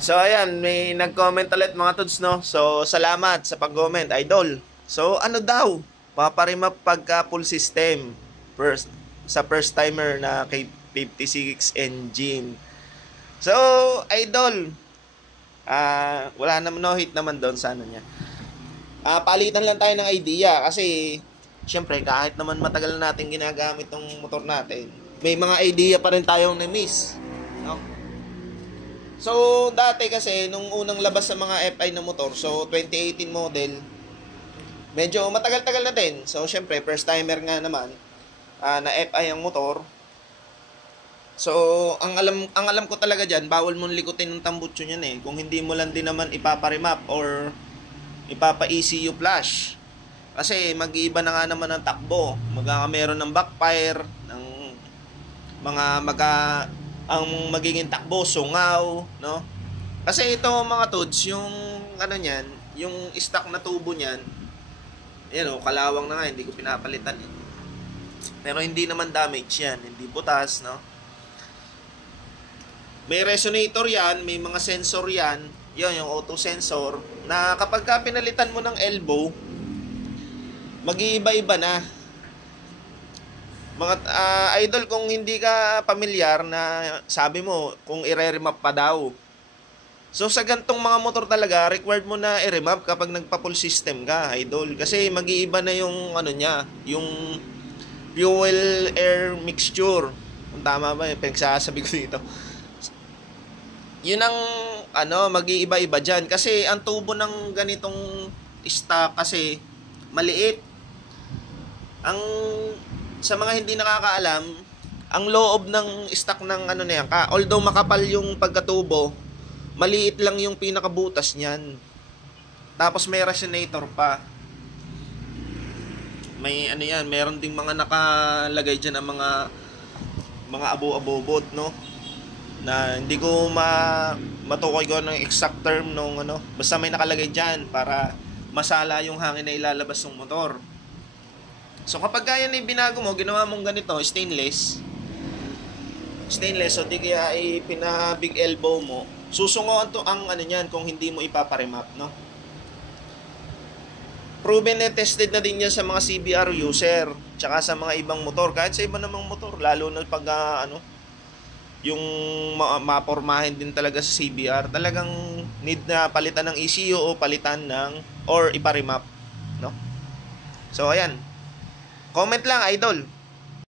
So ayan, may nag-comment ulit mga tuds, no? So salamat sa pag-comment, idol. So ano daw? Paparimap pagka full system. Sa first timer na kay 56 engine. So idol, wala naman, no hit naman doon sa ano niya. Palitan lang tayo ng idea kasi syempre kahit naman matagal na natin ginagamit tong motor natin, may mga idea pa rin tayong na-miss, no? So, dati kasi, nung unang labas sa mga FI na motor, so 2018 model, medyo matagal-tagal na din. So, syempre, first timer nga naman, na FI ang motor. So, ang alam ko talaga dyan, bawal mong likutin ng tambutso niyan eh. Kung hindi mo lang din naman ipaparimap or ipapa-ECU flash. Kasi mag-iiba na nga naman ang takbo. Meron ng backfire, ng mga ang magiging takbo, sungaw, no? Kasi ito mga tods, yung ano niyan, yung stock na tubo niyan, ayan o, kalawang na nga, hindi ko pinapalitan eh. Pero hindi naman damage yan, hindi butas, no? May resonator yan, may mga sensor yan, yun, yung auto sensor, na kapag ka pinalitan mo ng elbow, mag-iiba-iba na. Mga idol, kung hindi ka pamilyar na sabi mo kung i-remap pa daw. So sa gantong mga motor talaga, required mo na i-remap kapag nagpa-full system ka, idol. Kasi mag-iiba na yung ano niya, yung fuel air mixture. Kung tama ba yung pinagsasabi ko dito. Yun ang ano, mag-iiba-iba diyan kasi ang tubo ng ganitong stock kasi maliit. Ang sa mga hindi nakakaalam, ang loob ng stock ng ano na yan, although makapal yung pagkatubo, maliit lang yung pinakabutas niyan. Tapos may resonator pa. May ano yan, meron ding mga nakalagay diyan ang mga abo-abobot, no? Na hindi ko matukoy ko ng exact term nung ano, basta may nakalagay diyan para masala yung hangin na ilalabas ng motor. So kapag kaya na binago mo, ginawa mong ganito, stainless, so di kaya pina-big elbow mo, susunguan to ang ano niyan kung hindi mo ipaparemap, no? Proven and tested na din yan sa mga CBR user, tsaka sa mga ibang motor, kahit sa iba namang motor, lalo na pag yung mapormahin din talaga sa CBR, talagang need na palitan ng ECU o palitan ng, or iparemap, no? So ayan. Comment lang, idol.